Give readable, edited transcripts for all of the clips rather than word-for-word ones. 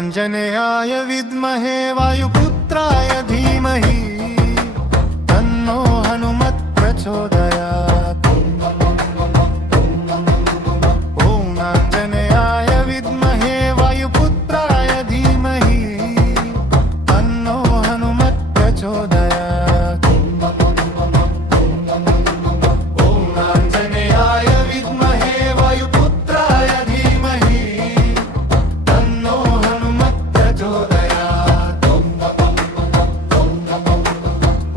आञ्जनेयाय विद्महे वायुपुत्राय धीमहि तन्नो हनुमत् प्रचोदयात्। ॐ आञ्जनेयाय विद्महे वायुपुत्राय धीमहि तन्नो हनुमत् प्रचोदयात्। ॐ आञ्जनेयाय विद्महे वायुपुत्राय धीमहि तन्नो हनुमत् प्रचोदयात्।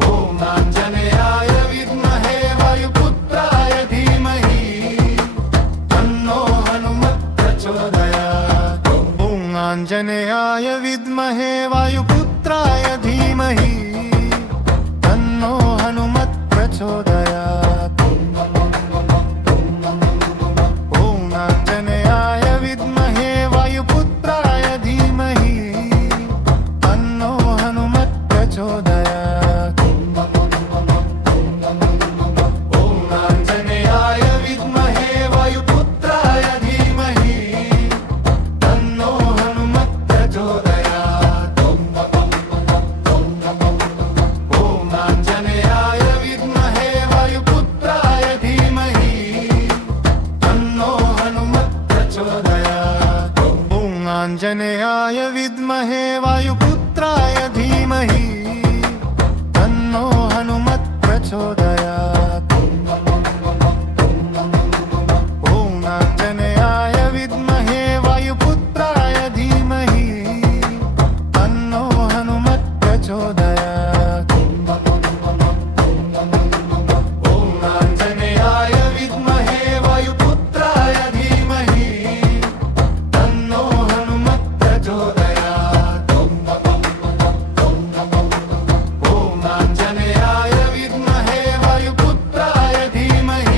ॐ आञ्जनेयाय विद्महे वायुपुत्राय धीमहि तन्नो हनुमत् प्रचोदयात्। ॐ आञ्जनेयाय विद्महे वायुपुत्राय धीमहि तन्नो हनुमत् प्रचोदयात्। ॐ आञ्जनेयाय विद्महे वायुपुत्राय धीमहि तन्नो हनुमत् प्रचोदयात्। ॐ आञ्जनेयाय विद्महे वायुपुत्राय धीमहि तन्नो हनुमत् प्रचोदयात्। ॐ आञ्जनेयाय विद्महे वायुपुत्राय धीमहि तन्नो हनुमत् प्रचोदयात्। ॐ आञ्जनेयाय विद्महे वायुपुत्राय धीमहि तन्नो हनुमत् प्रचोदयात्। ॐ आञ्जनेयाय विद्महे वायुपुत्राय धीमहि तन्नो हनुमत् प्रचोदयात्। ॐ आञ्जनेयाय विद्महे वायुपुत्राय धीमहि तन्नो हनुमत् प्रचोदयात्। ॐ आञ्जनेयाय विद्महे वायुपुत्राय धीमहि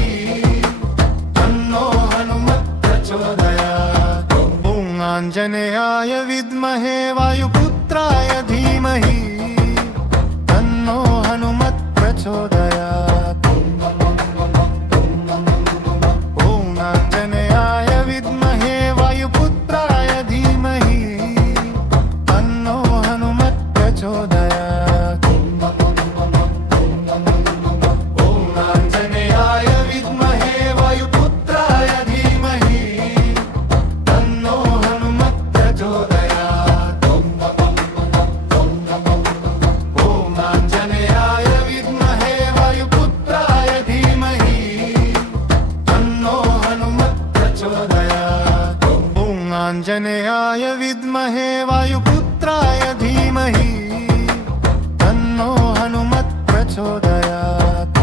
तन्नो हनुमत् प्रचोदयात्। ॐ आञ्जनेयाय विद्महे वायुपुत्राय धीमहि तन्नो हनुमत् प्रचोदयात्। ॐ आञ्जनेयाय विद्महे वायुपुत्राय धीमहि तन्नो हनुमत् प्रचोदयात्। ॐ आञ्जनेयाय विद्महे वायुपुत्राय धीमहि तन्नो हनुमत् प्रचोदयात्। ॐ आञ्जनेयाय विद्महे वायुपुत्राय धीमहि तन्नो हनुमत् प्रचोदयात्। ॐ आञ्जनेयाय विद्महे वायुपुत्राय धीमहि तन्नो हनुमत् प्रचोदयात्।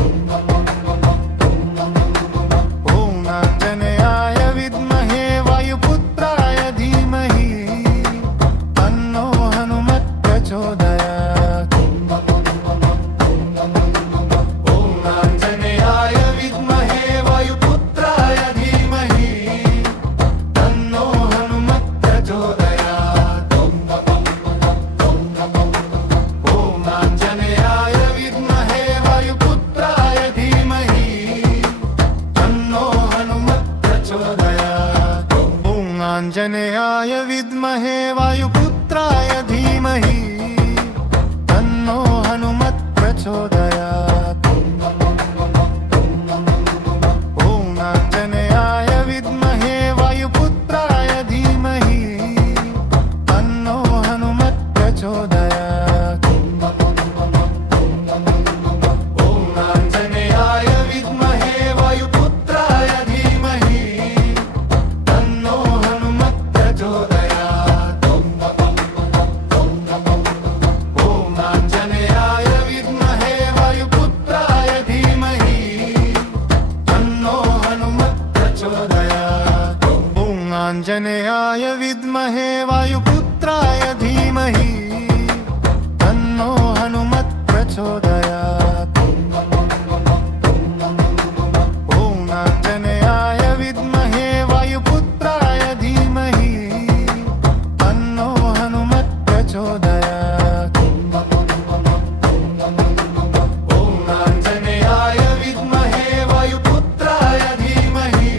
ॐ आञ्जनेयाय विद्महे वायुपुत्राय धीमहि तन्नो हनुमत् प्रचोदयात्। ॐ आञ्जनेयाय विद्महे वायुपुत्राय धीमहि तन्नो हनुमत् प्रचोदयात्। ॐ आञ्जनेयाय विद्महे वायुपुत्राय धीमहि तन्नो हनुमत् प्रचोदयात्। ॐ आञ्जनेयाय विद्महे वायुपुत्राय धीमहि तन्नो हनुमत् प्रचोदयात्। ॐ आञ्जनेयाय विद्महे वायुपुत्राय धीमहि तन्नो हनुमत् प्रचोदयात्। ॐ आञ्जनेयाय विद्महे वायुपुत्राय धीमहि तन्नो हनुमत् प्रचोदयात्। ॐ आञ्जनेयाय विद्महे वायुपुत्राय धीमहि तन्नो हनुमत् प्रचोदयात्। ॐ आञ्जनेयाय विद्महे वायुपुत्राय धीमहि तन्नो हनुमत् प्रचोदयात्। ॐ आञ्जनेयाय विद्महे वायुपुत्राय धीमहि तन्नो हनुमत् प्रचोदयात्। ॐ आञ्जनेयाय विद्महे वायुपुत्राय धीमहि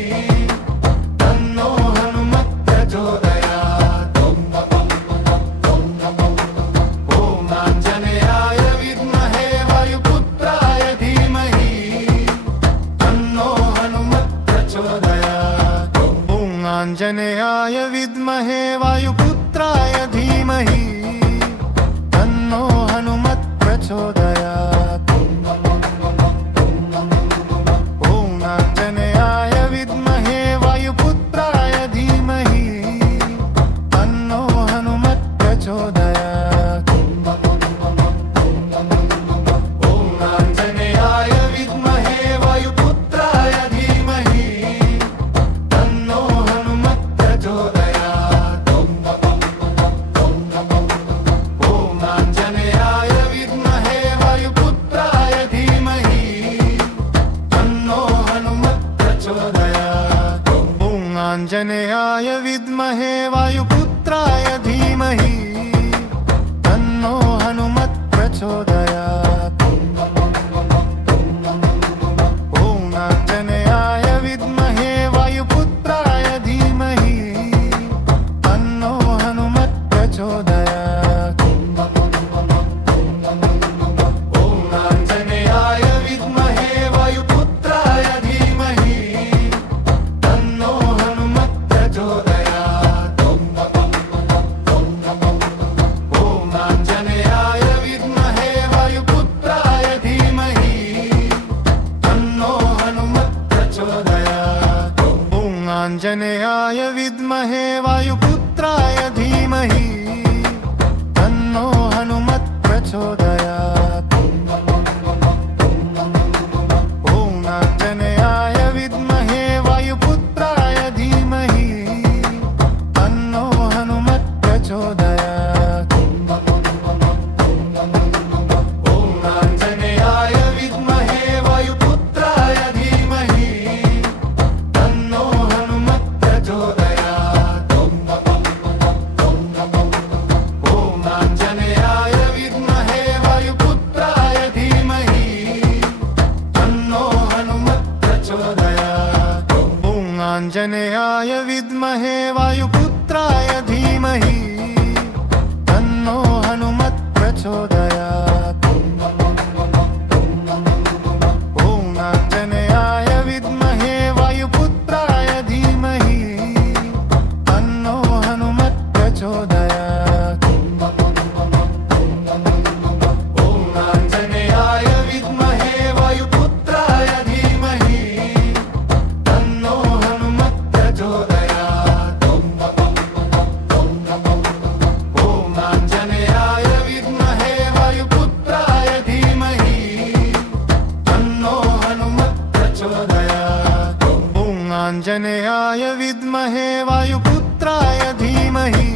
तन्नो हनुमत् प्रचोदयात्। आञ्जनेयाय विद्महे वायुपुत्राय धीमहि तन्नो हनुमत् प्रचोदयात्। ॐ आञ्जनेयाय विद्महे वायुपुत्राय धीमहि तन्नो हनुमत् प्रचोदयात्। ॐ आञ्जनेयाय विद्महे वायुपुत्राय धीमहि तन्नो हनुमत् प्रचोदयात्। ॐ आञ्जनेयाय विद्महे वायुपुत्राय धीमहि तन्नो हनुमत् प्रचोदयात्। ॐ आञ्जनेयाय विद्महे वायुपुत्राय धीमहि तन्नो हनुमत् प्रचोदयात्। ॐ आञ्जनेयाय विद्महे वायुपुत्राय धीमहि तन्नो हनुमत् प्रचोदयात्। ॐ आञ्जनेयाय विद्महे वायुपुत्राय धीमहि तन्नो हनुमत् प्रचोदयात्। ॐ आञ्जनेयाय विद्महे वायुपुत्राय धीमहि तन्नो हनुमत् प्रचोदयात्। ॐ आञ्जनेयाय विद्महे वायुपुत्राय धीमहि तन्नो हनुमत् प्रचोदयात्। ॐ आञ्जनेयाय विद्महे वायुपुत्राय धीमहि तन्नो हनुमत् प्रचोदयात्। ॐ आञ्जनेयाय विद्महे वायुपुत्राय धीमहि तन्नो हनुमत् प्रचोदयात्। ॐ आञ्जनेयाय विद्महे वायुपुत्राय धीमहि तन्नो हनुमत् प्रचोदयात्। ॐ आञ्जनेयाय विद्महे वायुपुत्राय धीमहि तन्नो हनुमत् प्रचोदयात्। ॐ आञ्जनेयाय विद्महे वायुपुत्राय धीमहि तन्नो हनुमत् प्रचोदयात्। ॐ आञ्जनेयाय विद्महे वायुपुत्राय धीमहि तन्नो हनुमत् प्रचोदयात्। ॐ आञ्जनेयाय विद्महे वायुपुत्राय धीमहि तन्नो हनुमत् प्रचोदयात्। ॐ आञ्जनेयाय विद्महे वायुपुत्राय धीमहि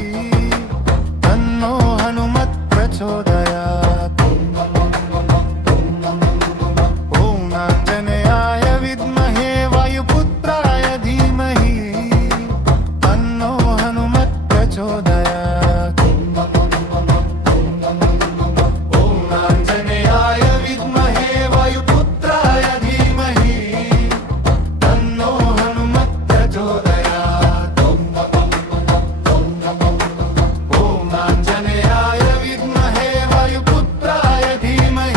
तन्नो हनुमत् प्रचोदयात्। ॐ आञ्जनेयाय विद्महे वायुपुत्राय धीमहि तन्नो हनुमत् प्रचोदयात्। ॐ आञ्जनेयाय विद्महे वायुपुत्राय धीमहि तन्नो हनुमत् प्रचोदयात्। ॐ आञ्जनेयाय विद्महे वायुपुत्राय धीमहि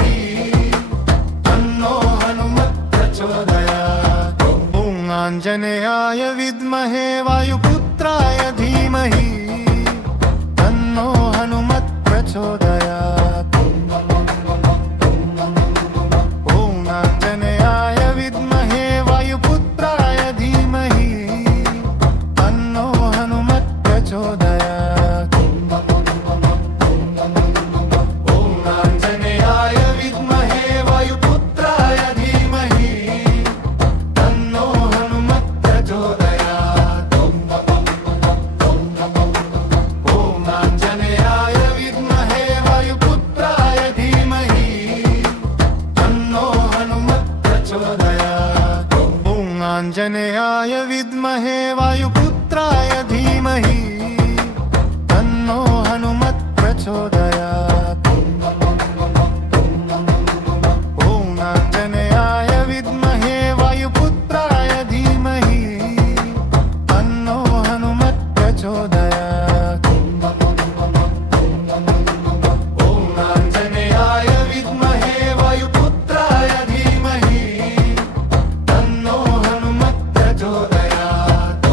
तन्नो हनुमत् प्रचोदयात्। ॐ आञ्जनेयाय विद्महे वायुपुत्राय धीमहि तन्नो हनुमत् प्रचोदयात्। ॐ आञ्जनेयाय विद्महे वायुपुत्राय धीमहि तन्नो हनुमत् प्रचोदयात्। ॐ आञ्जनेयाय विद्महे वायुपुत्राय धीमहि तन्नो हनुमत् प्रचोदयात्। ॐ आञ्जनेयाय विद्महे वायुपुत्राय धीमहि तन्नो हनुमत् प्रचोदयात्। ॐ आञ्जनेयाय विद्महे वायुपुत्राय धीमहि तन्नो हनुमत् प्रचोदयात्। ॐ आञ्जनेयाय विद्महे वायुपुत्राय धीमहि तन्नो हनुमत् प्रचोदयात्। ॐ आञ्जनेयाय विद्महे वायुपुत्राय धीमहि तन्नो हनुमत् प्रचोदयात्।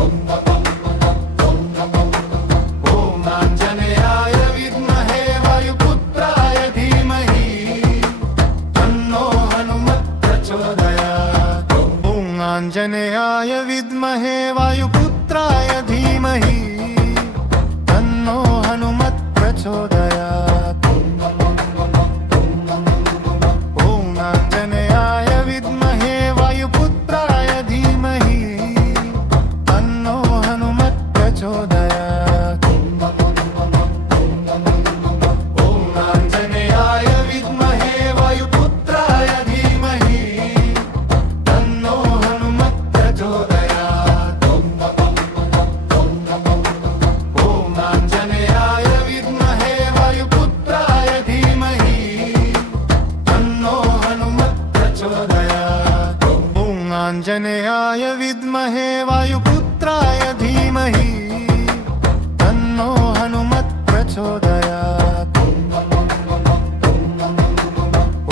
आञ्जनेयाय विद्महे वायुपुत्राय धीमहि तन्नो हनुमत् प्रचोदयात्। ॐ आञ्जनेयाय विद्महे वायुपुत्राय धीमहि तन्नो हनुमत् प्रचोदयात्। ॐ आञ्जनेयाय विद्महे वायुपुत्राय धीमहि तन्नो हनुमत् प्रचोदयात्। ॐ आञ्जनेयाय विद्महे वायुपुत्राय धीमहि तन्नो हनुमत् प्रचोदयात्। ॐ आञ्जनेयाय विद्महे वायुपुत्राय धीमहि तन्नो हनुमत् प्रचोदयात्।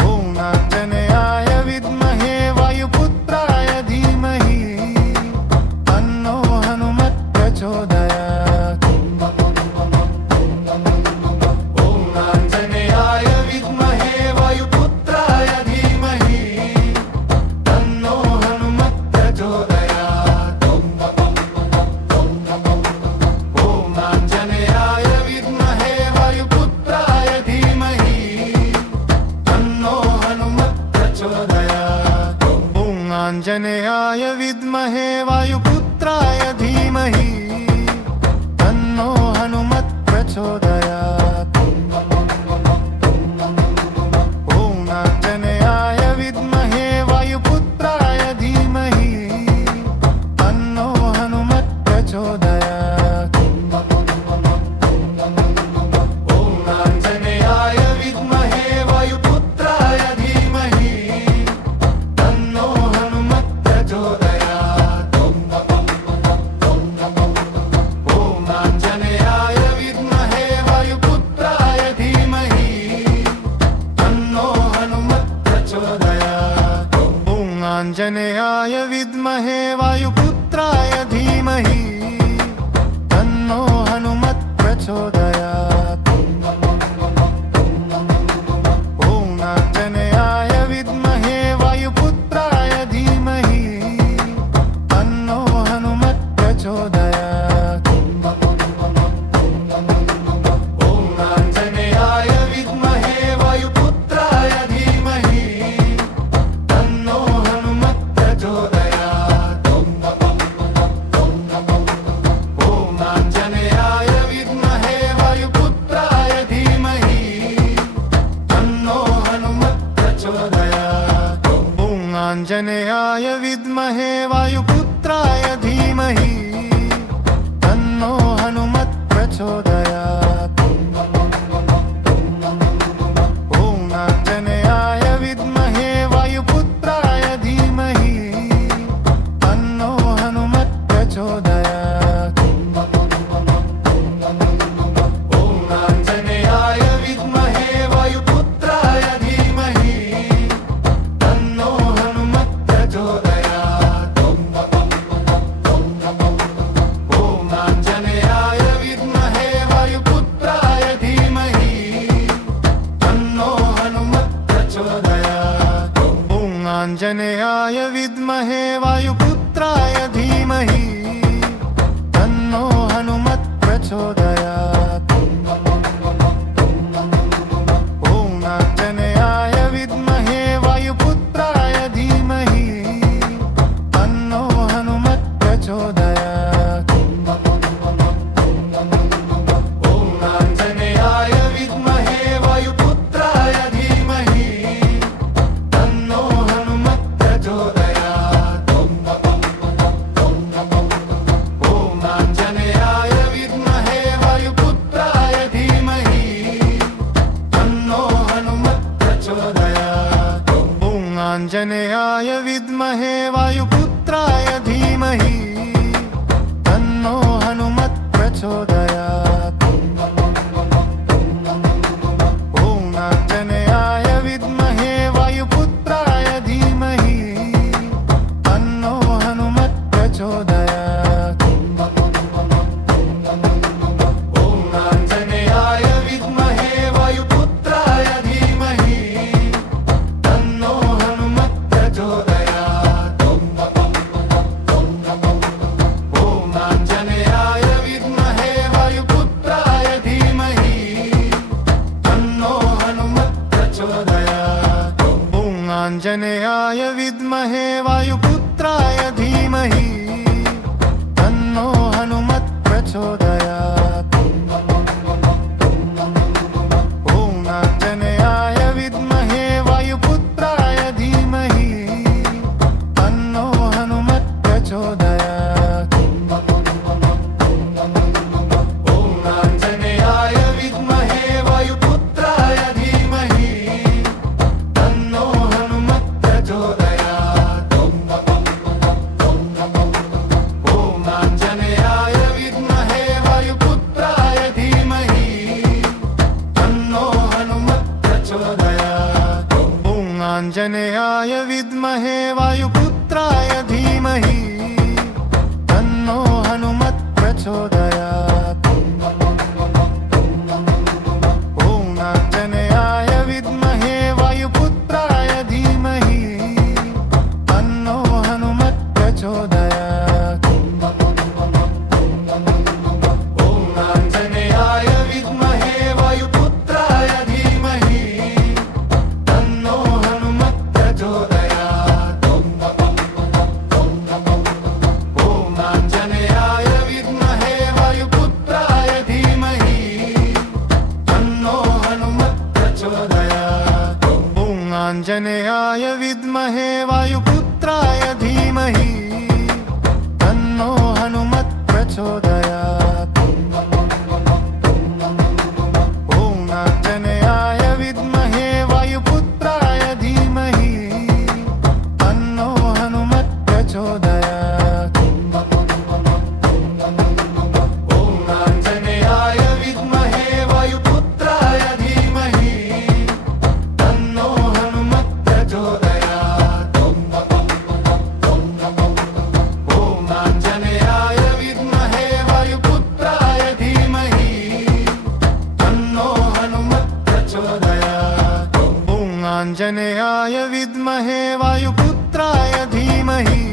ॐ आञ्जनेयाय विद्महे वायुपुत्राय धीमहि तन्नो हनुमत् प्रचोदयात्। ॐ आञ्जनेयाय विद्महे वायुपुत्राय धीमहि तन्नो हनुमत् प्रचोदयात्। ॐ आञ्जनेयाय विद्महे वायुपुत्राय धीमहि तन्नो हनुमत् प्रचोदयात्। ॐ आञ्जनेयाय विद्महे वायुपुत्राय धीमहि तन्नो हनुमत् प्रचोदयात्। ॐ आञ्जनेयाय विद्महे वायुपुत्राय धीमहि तन्नो हनुमत् प्रचोदयात्। ॐ आञ्जनेयाय विद्महे वायुपुत्राय धीमहि तन्नो हनुमत् प्रचोदयात्। ॐ आञ्जनेयाय विद्महे वायुपुत्राय धीमहि तन्नो हनुमत् प्रचोदयात्। ॐ आञ्जनेयाय विद्महे वायुपुत्राय धीमहि तन्नो हनुमत् प्रचोदयात्। ॐ आञ्जनेयाय विद्महे वायुपुत्राय धीमहि तन्नो हनुमत् प्रचोदयात्। ॐ आञ्जनेयाय विद्महे वायुपुत्राय धीमहि तन्नो हनुमत् प्रचोदयात्। ॐ आञ्जनेयाय विद्महे वायुपुत्राय धीमहि तन्नो हनुमत् प्रचोदयात्। ॐ आञ्जनेयाय विद्महे वायुपुत्राय धीमहि तन्नो हनुमत् प्रचोदयात्। ॐ आञ्जनेयाय विद्महे वायुपुत्राय धीमहि तन्नो हनुमत् प्रचोदयात्। ॐ आञ्जनेयाय विद्महे वायुपुत्राय धीमहि तन्नो हनुमत् प्रचोदयात्। ॐ आञ्जनेयाय विद्महे वायुपुत्राय धीमहि तन्नो हनुमत् प्रचोदयात्। ॐ आञ्जनेयाय विद्महे वायुपुत्राय धीमहि तन्नो हनुमत् प्रचोदयात्। ॐ आञ्जनेयाय विद्महे वायुपुत्राय धीमहि तन्नो हनुमत् प्रचोदयात्। ॐ आञ्जनेयाय विद्महे वायुपुत्राय धीमहि तन्नो हनुमत् प्रचोदयात्। ॐ प्रचोदयात् ॐ आञ्जनेयाय विद्महे वायुपुत्राय धीमहि तन्नो हनुमत् प्रचोदयात् ॐ आञ्जनेयाय विद्महे वायुपुत्राय धीमहि तन्नो हनुमत् प्रचोदयात् ॐ आञ्जनेयाय विद्महे वायुपुत्राय धीमहि तन्नो हनुमत् प्रचोदयात् ॐ आञ्जनेयाय विद्महे वायुपुत्राय धीमहि तन्नो हनुमत् प्रचोदयात् ॐ आञ्जनेयाय विद्महे वायुपुत्राय धीमहि तन्नो हनुमत् प्रचोदयात् ॐ आञ्जनेयाय विद्महे वायुपुत्राय धीमहि तन्नो हनुमत् प्रचोदयात् ॐ आञ्जनेयाय विद्महे वायुपुत्राय धीमहि तन्नो हनुमत् प्रचोदयात् ॐ आञ्जनेयाय विद्महे वायुपुत्राय धीमहि तन्नो हनुमत् प्रचोदयात् ॐ आञ्जनेयाय विद्महे वायुपुत्राय धीमहि तन्नो हनुमत् प्रचोदयात् ॐ आञ्जनेयाय विद्महे वायुपुत्राय धीमहि तन्नो हनुमत् प्रचोदयात् ॐ आञ्जनेयाय विद्महे वायुपुत्राय धीमहि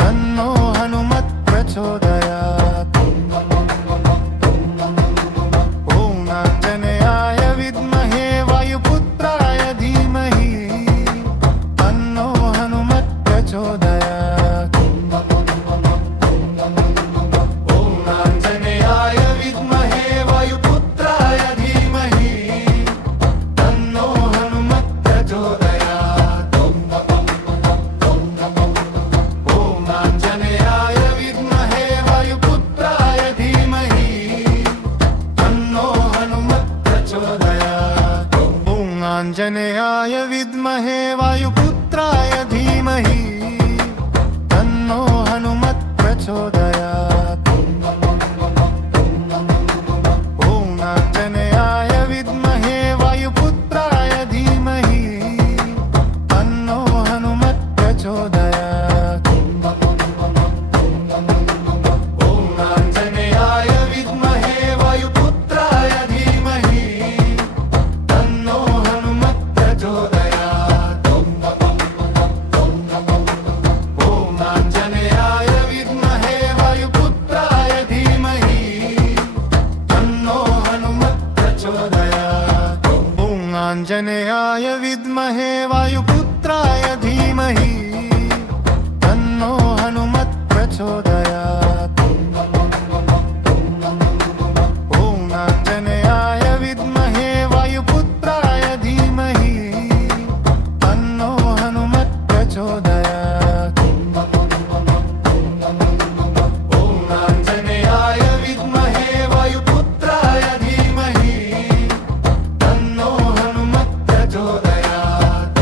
तन्नो हनुमत् प्रचोदयात् ॐ आञ्जनेयाय विद्महे वायुपुत्राय धीमहि तन्नो हनुमत् प्रचोदयात् ॐ आञ्जनेयाय विद्महे वायुपुत्राय धीमहि तन्नो हनुमत् प्रचोदयात् ॐ आञ्जनेयाय विद्महे वायुपुत्राय धीमहि तन्नो हनुमत् प्रचोदयात् ॐ आञ्जनेयाय विद्महे वायुपुत्राय धीमहि तन्नो हनुमत् प्रचोदयात् ॐ आञ्जनेयाय विद्महे वायुपुत्राय धीमहि तन्नो हनुमत् प्रचोदयात् ॐ आञ्जनेयाय विद्महे वायुपुत्राय धीमहि तन्नो हनुमत् प्रचोदयात् ॐ आञ्जनेयाय विद्महे वायुपुत्राय धीमहि तन्नो हनुमत् प्रचोदयात् ॐ आञ्जनेयाय विद्महे वायुपुत्राय धीमहि तन्नो हनुमत् प्रचोदयात् ॐ आञ्जनेयाय विद्महे वायुपुत्राय धीमहि तन्नो हनुमत् प्रचोदयात् ॐ आञ्जनेयाय विद्महे वायुपुत्राय धीमहि तन्नो हनुमत् प्रचोदयात्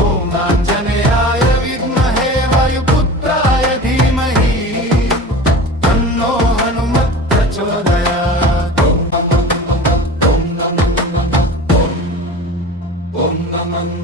ॐ आञ्जनेयाय विद्महे वायुपुत्राय धीमहि तन्नो हनुमत् प्रचोदयात् ॐ नमः